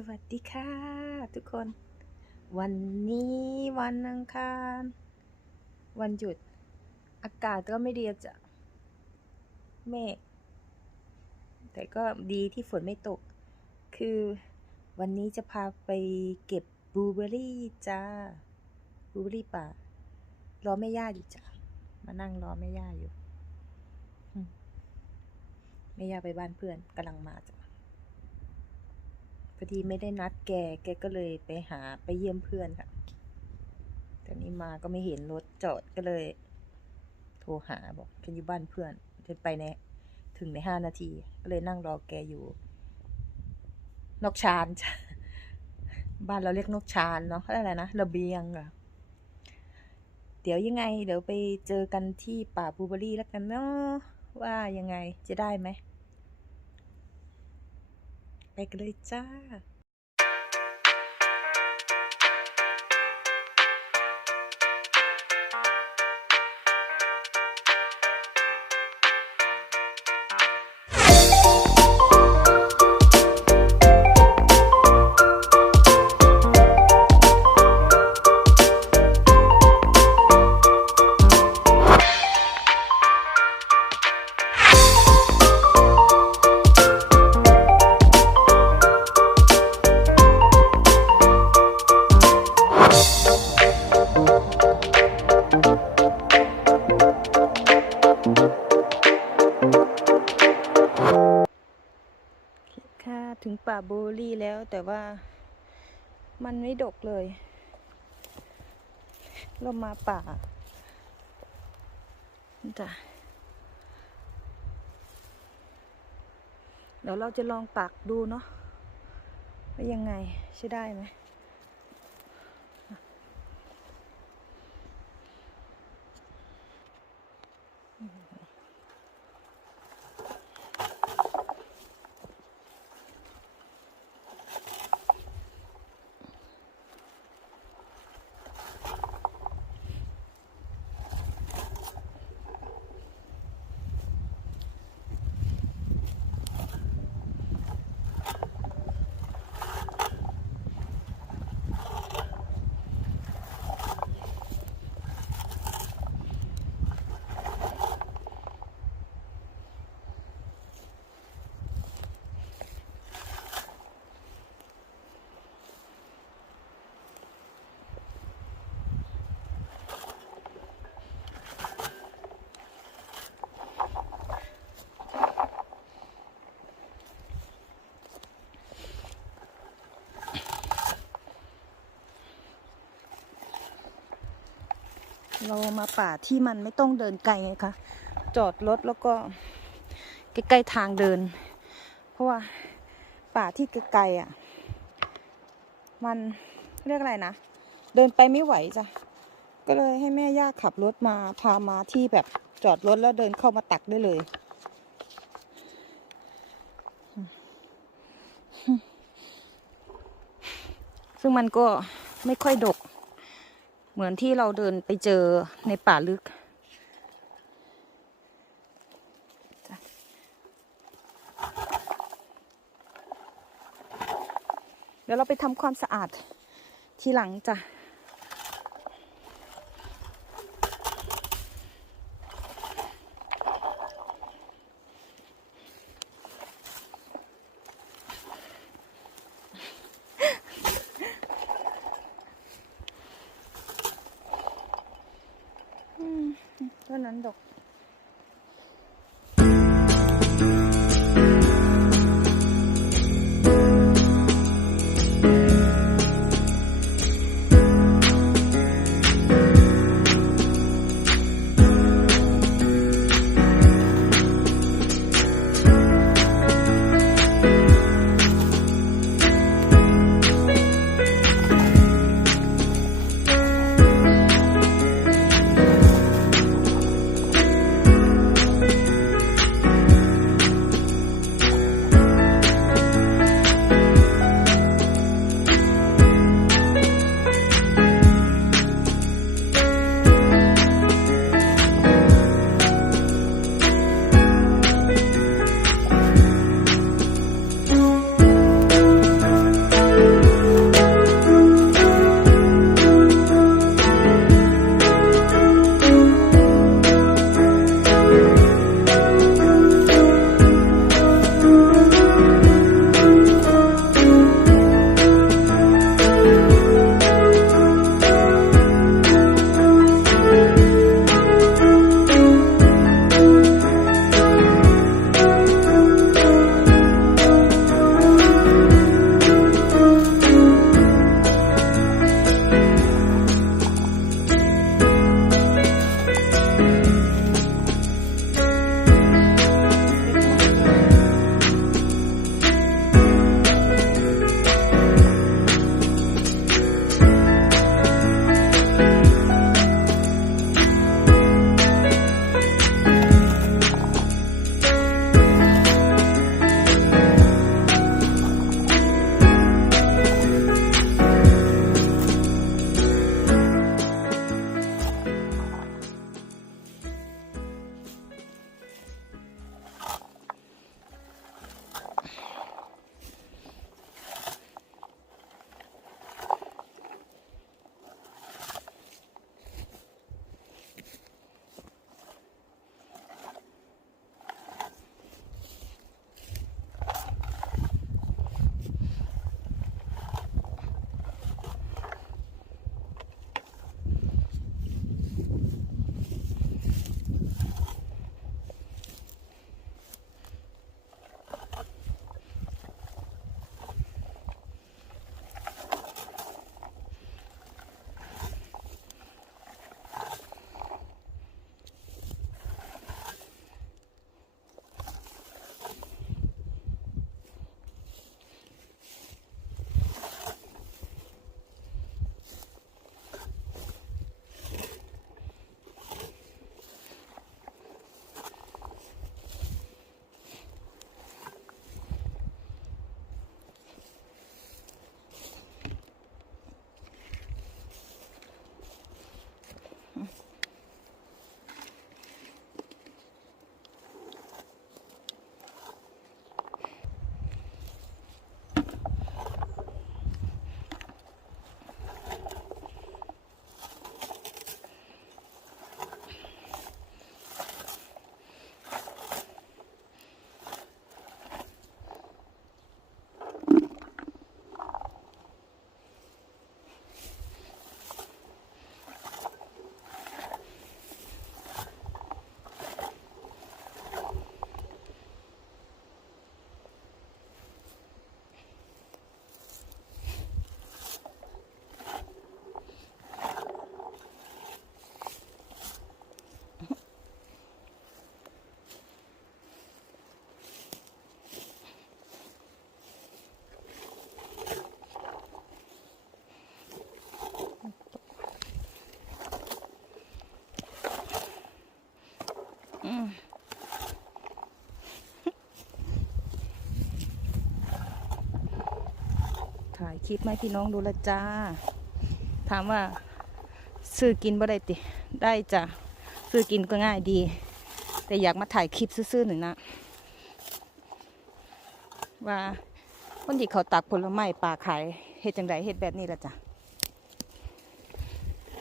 สวัสดีค่ะทุกคน วันนี้วันอังคาร วันหยุด อากาศก็ไม่ดีจะเมฆแต่ก็ดีที่ฝนไม่ตก คือวันนี้จะพาไปเก็บบลูเบอรี่จ้าบลูเบอรี่ป่ารอแม่ย่าอยู่จ้ะมานั่งรอแม่ย่าอยู่แม่ย่าไปบ้านเพื่อนกำลังมาจ้ะ พอดีไม่ได้นัดแก แกก็เลยไปหาไปเยี่ยมเพื่อนค่ะ แต่นี้มาก็ไม่เห็นรถจอดก็เลย โทรหาบอกฉันอยู่บ้านเพื่อนฉันไปในถึงในห้านาที ก็เลยนั่งรอแกอยู่ นกชานจ้ะบ้านเราเรียกนกชานเนาะอะไรนะระเบียงอะเดี๋ยวยังไง เดี๋ยวไปเจอกันที่ป่าบูเบอรี่แล้วกันเนาะว่ายังไงจะได้ไหม ไปกันเลยจ้า เลย เรามาป่าจ้ะเดี๋ยวเราจะลองปักดูเนาะว่ายังไงใช้ได้ไหม เรามาป่าที่มันไม่ต้องเดินไกลไงคะ จอดรถแล้วก็ใกล้ๆทางเดิน เพราะว่าป่าที่ไกลๆอะ มันเรียกอะไรนะ เดินไปไม่ไหวจ้ะ ก็เลยให้แม่ย่าขับรถมาพามาที่แบบจอดรถแล้วเดินเข้ามาตักได้เลยซึ่งมันก็ไม่ค่อยดก เหมือนที่เราเดินไปเจอในป่าลึกจ้ะเดี๋ยวเราไปทำความสะอาดทีหลังจ้ะ ถ่ายคลิปไหมพี่น้องดูละจ้า ถามว่า ซื้อกินบ่ได้ติ ได้จ้ะ ซื้อกินก็ง่ายดี แต่อยากมาถ่ายคลิปซื่อๆหน่อยนะ ว่าคนที่เขาตักผลไม้ป่าขายเห็ดจังไดเห็ดแบบนี้ละจ้ะ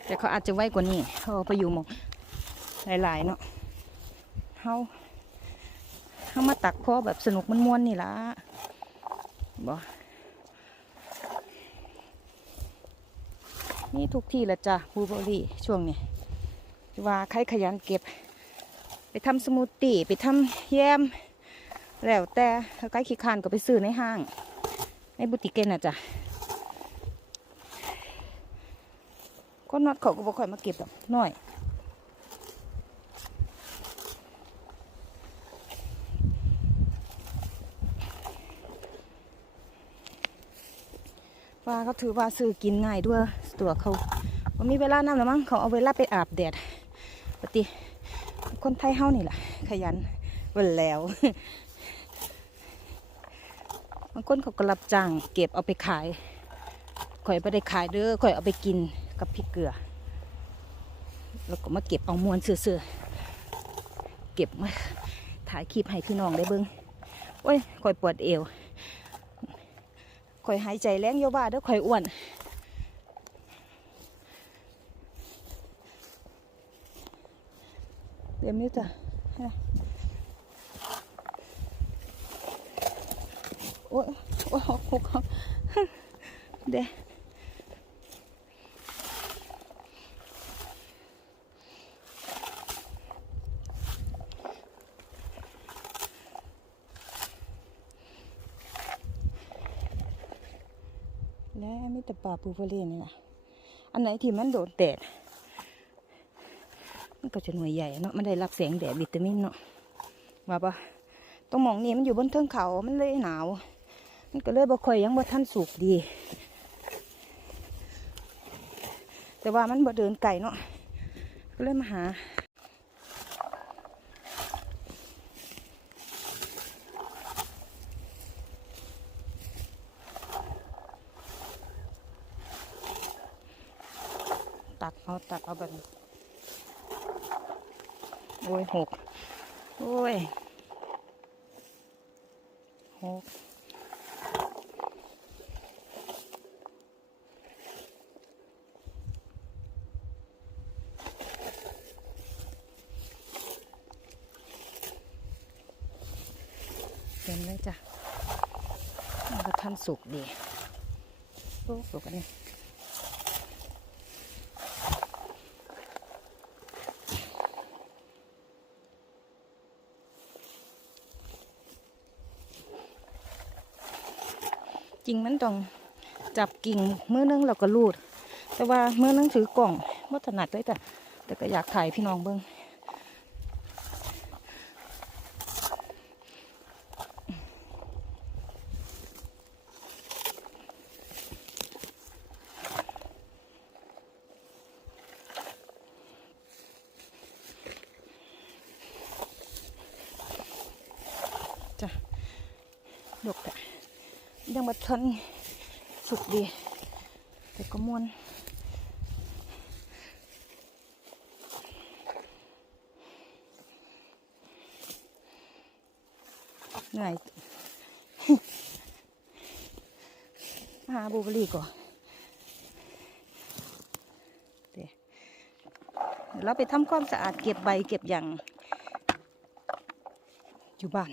แต่เขาอาจจะไวกว่านี้เขาไปอยู่หมอหลายๆเนาะ เฮาเฮามาตักพอแบบสนุกมันม่วนนี่ละบ่นี่ทุกที่ละจ้ะบูเบอรี่ช่วงนี้ว่าใครขยันเก็บ ไปทำสมูทตี้ไปทำแยม แล้วแต่ใกล้ขี้คานก็ไปซื้อในห้าง ในบุติกเกนน่ะจ้ะคนนอดเขาก็บ่ค่อยมาเก็บดอกน้อย ว่าเขาถือว่าซื้อกินง่ายด้วยตัวเขาว่ามีเวลาน้ำแล้วมั้งเขาเอาเวลาไปอาบแดดปกติคนไทยเฮานี่แหละขยันวันแล้วบางคนเขาก็รับจ้างเก็บเอาไปขายข่อยไปได้ขายเด้อข่อยเอาไปกินกับพริกเกลือ แล้วก็มาเก็บเอามวนเสื่อๆเก็บมาถ่ายคลิปให้พี่น้องได้เบิ้งโอ้ยข่อยปวดเอว ข่อยหายใจแรงโยบ้าเด้อข่อยอ้วนเดี๋ยวมิวจ้ะโอ้ยโอ้ยหกหกหกเดี๋ยวแล้วมีแต่ ปลาปูเฟรนนี่นะอันไหนที่มันโดนแดด มันก็จะหน่วยใหญ่เนาะ มันได้รับแสงแดดวิตามินเนาะว่าปะตรงมองนี้มันอยู่บนเทิงเขา มันเลยหนาว มันก็เลยบ่ค่อยยังบ่ทันสุกดี แต่ว่ามันบ่เดินไก่เนาะ ก็เลยมาหา เอาตักเอาแบบนี้โอ้ยหกโอ้ยหกเต็มเลยจ้ะมันก็ทันสุกดีโอ้สุกอันนี้ จริงมันต้องจับกิ่งมือนึงเราก็รูด แต่ว่ามือนึงถือกล่องว่าถนัดเลยแต่แต่ก็อยากถ่ายพี่น้องเบิ้งจ้ะดกแต่ ยังบัทันสุกดี แต่ก็มวนเหนื่อยมาหาบลูเบอร์รี่ก่อนเดี๋ยวเราไปทำความสะอาดเก็บใบเก็บอย่างอยู่บ้าน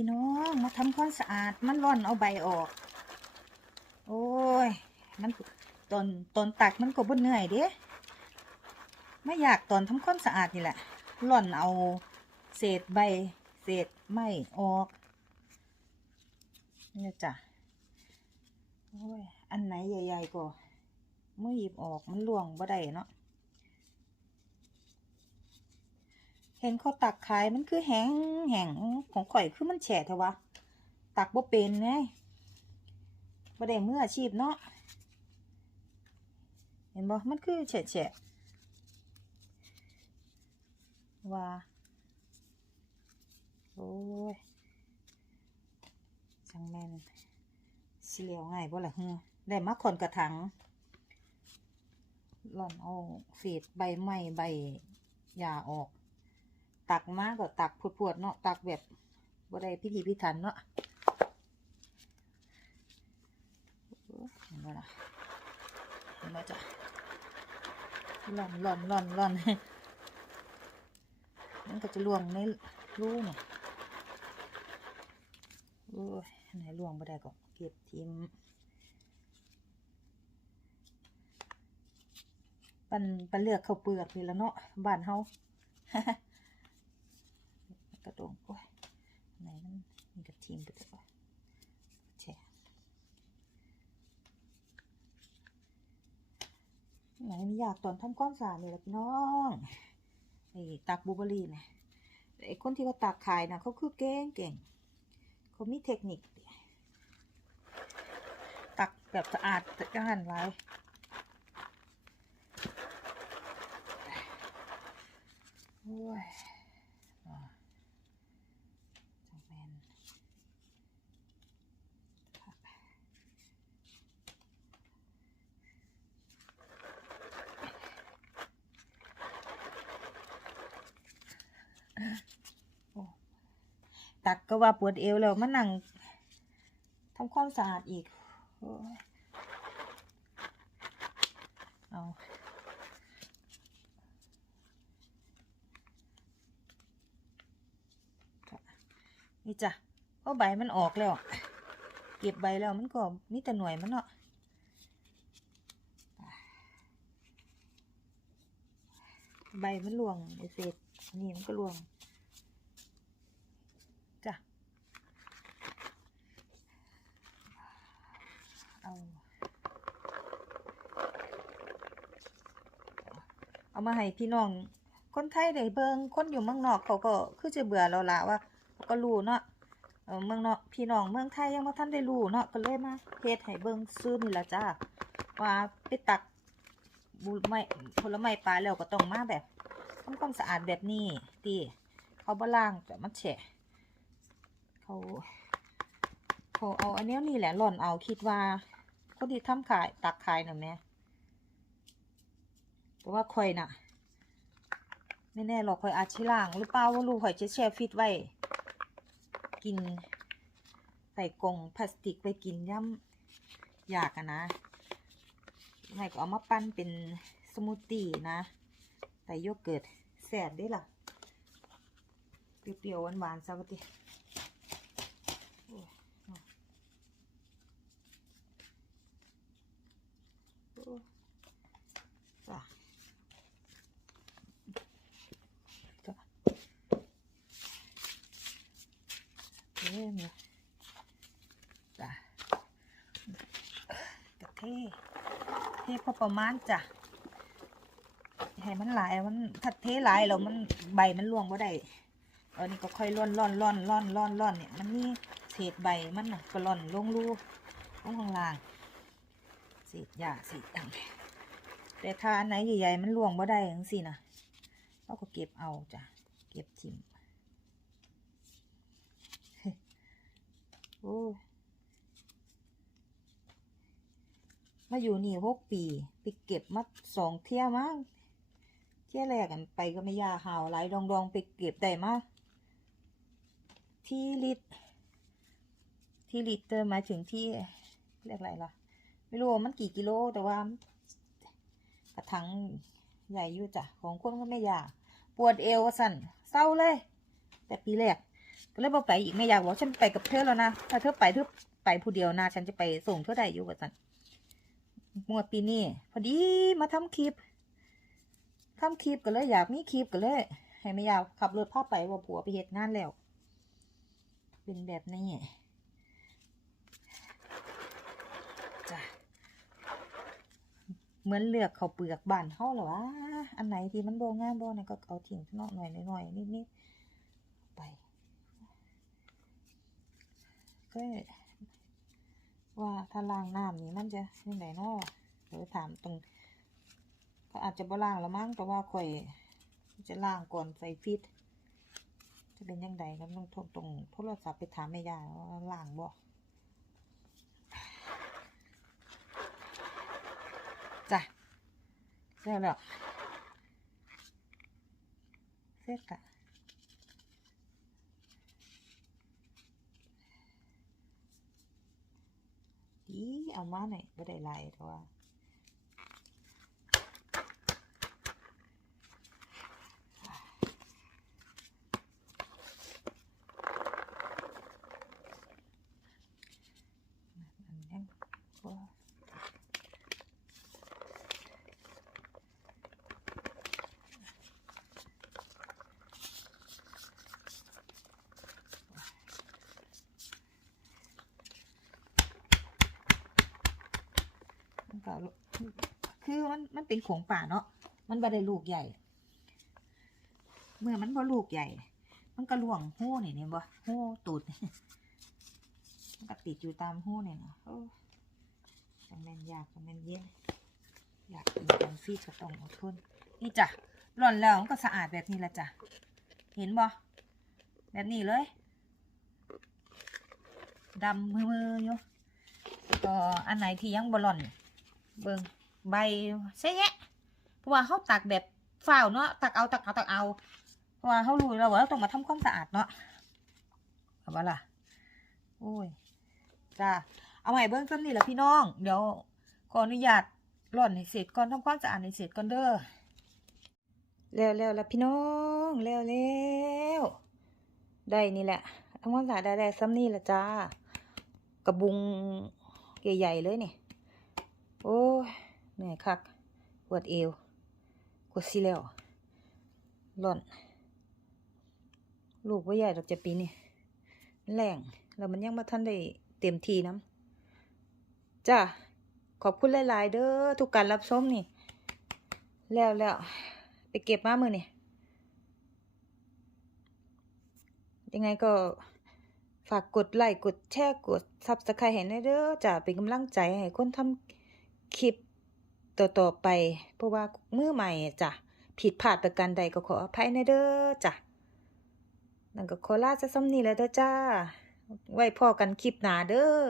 พี่น้องมาทำความสะอาดมันร่อนเอาใบออก โอ้ย มันตอนตอนตักมันก็บ่เหนื่อยเด้ไม่อยากตอนทำความสะอาดนี่แหละร่อนเอาเศษใบ เศษไม้ออกเนี่ยจ้ะโอ้ยอันไหนใหญ่ๆก็เมื่อหยิบออกมันล่วงบ่ได้เนาะ เห็นเขาตักขายมันคือแห้งแห้งของข่อยคือมันแฉะเถอะวะ ตักบ่เป็นไงบ่ได้มืออาชีพเนาะ เห็นบ่มันคือแฉะแฉะว่า โอ้ยจังแม่นสิเลียวง่ายบ่ล่ะเฮือได้มาขนกระถังหล่อนเอาเศษใบไม้ใบหญ้าออก ตักมากก็ตักพวดๆเนาะตักแบบบ่ได้พิธีพิถันเนาะเห็นบ่ล่ะเห็นบ่จ้ะร่อนร่อนร่อนร่อนมันก็จะล่วงในรูเนี่ยโอ้ยไหนล่วงบ่ได้ก็เก็บทิมปันปันเลือกเข้าเปลือกนี่แล้วเนาะบ้านเฮา กระดงโอ้ยไหนมันมีกระทิมไปตัวยแช่ไหนมันอยากตอนทำความสาดนี่แหละพี่น้องไอ้ตักบูเบอรี่นะไอ้คนที่เขาตักขายนะเขาคือเก่งเก่งเขามีเทคนิค ตักแบบสะอาดจัดการไว้โอ้ยอ่าจังแมนครับโอ้ ตักก็ว่าปวดเอวแล้วมานั่งทำความสะอาดอีกเอานี่จ้ะเพราะใบมันออกแล้ว เก็บใบแล้วมันก็มีแต่หน่วยมันเนาะใบมันหลวงไอเศษนี่มันก็หลวง จ้ะ เอา เอามาให้พี่น้อง คนไทยได้เบิงคนอยู่เมืองนอกเขาก็คือจะเบื่อเราละว่าเขาก็รู้เนาะเมืองนอกพี่น้องเมืองไทยยังบ่ทันได้รู้เนาะก็เลยมาเฮ็ดให้เบิงซื่อนี่ละจ้าว่าไปตักบุไม้ผลไม้ปลาแล้วก็ต้องมาแบบทำความสะอาดแบบนี้ติเขาบ่ล้างแต่มันแฉะเขาเขาเอาอันนี้นี่แหละหล่อนเอาคิดว่าคนที่ทำขายตักขายน่ะแม่ แต่ว่าคอยน่ะไม่แน่หรอกคอยอาจชิล่าง หรือเปล่าว่าลูกคอยจะแช่ฟิตไว้ กิน ใส่กล่องพลาสติกไปกินย่ำอยากอะนะไม่ก็เอามาปั้นเป็นสมูทตี้นะใส่โยเกิร์ตแสบได้ล่ะเปรี้ยวๆหวานๆซะวะติ โอ้ยเอาโอ้ยจ้ะจ้ะเท่เนี่ยจ้ะกระเทเท พอประมาณจ้ะให้มันหลายมันถ้าเทหลายแล้วมันใบมันร่วงบ่ได้อันนี้ก็ค่อยร่อนร่อนร่อนร่อนร่อนร่อนเนี่ยมันมีเศษใบมันน่ะก็ร่อนลงรูลงข้างล่างเศษหญ้าเศษตังแต่ถ้าอันไหนใหญ่ๆมันล่วงบ่ได้จังสินะเราก็เก็บเอาจ้ะเก็บทิมโอ้ย มาอยู่นี่หกปีไปเก็บมาสองเที่ยมั้งเที่ยแรกกันไปก็ไม่ยาหาวไหลดองดองๆไปเก็บได้มาที่ลิตรที่ลิตรเตอมาถึงที่เรียกอะไรล่ะ ไม่รู้มันกี่กิโลแต่ว่ากระถังใหญ่อยู่จ้ะของคนก็ไม่ยาปวดเอวสั่นเศร้าเลย แต่ปีแรกก็เลยบ่ไปอีกไม่อยากบอกฉันไปกับเธอแล้วนะถ้าเธอไปเธอไปผู้เดียวนะฉันจะไปส่งเธอได้อยู่กับฉัน งวดปีนี้พอดีมาทำคลิปทำคลิปก็เลยอยากมีคลิปก็เลย ให้ไม่ยากขับรถพาไปว่าผัวไปเหตุงานแล้ว เป็นแบบนี้จ้ะเหมือนเลือกเขาเปลือกบานเขาเหรอวะอันไหนที่มันโบงามโบนี่ยก็เอาทิ้งข้างนอกหน่อยหน่อยนิดนิดๆไปก็ ว่าถ้าล้างน้ำนี่มันจะยังไงเนาะเดี๋ยวถามตรง ก็อาจจะบ่ล้างแล้วมั้งแต่ว่าข่อยจะล้างก่อนใส่ฟิต จะเป็นยังไงก็ต้องโทรตรงโทรศัพท์ไปถามแม่ยายว่าล้างบ่จ้ะเสร็จแล้วเสร็จกะ ดีเอามาหน่อยไม่ได้หลายแต่ว่า อันนี้ก็มัน ก็คือมันมันเป็นของป่าเนาะมันบ่ได้ลูกใหญ่ เมื่อมันบ่ลูกใหญ่ มันก็ล่วงหู้นี่เนี่ยบ่หู้ตูดมันก็ติดอยู่ตามหู้เนี่ยนะโอ้จังแม่นยากจังแม่นเย็นอยากกินกันฟีดก็ต้องอดทนนี่จ้ะหล่อนแล้วมันก็สะอาดแบบนี้ละจ้ะเห็นบ่แบบนี้เลยดำมือมือๆอยู่ก็อันไหนที่ยังบ่หล่อน เบิ่งใบเสียแยะเพราะว่าเขาตักแบบฝ้าวเนาะตักเอาตักเอาตักเอาเพราะว่าเขารู้แล้วว่าเราต้องมาทำความสะอาดเนาะเอาบ่ล่ะโอ้ยจ้าเอาใหม่เบื้องต้นนี่แหละพี่น้อง เดี๋ยวขออนุญาตร่อนให้เสร็จก่อนทำความสะอาดให้เสร็จก่อนเด้อแล้วแล้วแล้วพี่น้องแล้วแล้วได้นี่แหละทำความสะอาดได้ได้ซ้ำนี่แหละจ้ากระบุงใหญ่ๆเลยนี่ย เหนื่อยคักปวดเอวกดสิแล้วร่อน ลูกว่าใหญ่ดอกจะปีนี่แรงแล้วมันยังมาทันได้เต็มทีน้ำจ้าขอบคุณหลาย ๆ เด้อทุกการรับชมนี่ แล้วแล้วไปเก็บมามือนี่ยังไงก็ฝากกดไลค์กดแชร์กดซับสไครต์ให้หน่อยเด้อจ้าเป็นกำลังใจให้คนทำคลิป ต่อๆไป เพราะว่ามือใหม่จ้ะผิดพลาดประการใดก็ขออภัยในเด้อจ้ะนั่นก็ขอลาจะซ้ำนี่แล้วเด้อจ้า ไว้พอกันคลิปหนาเด้อ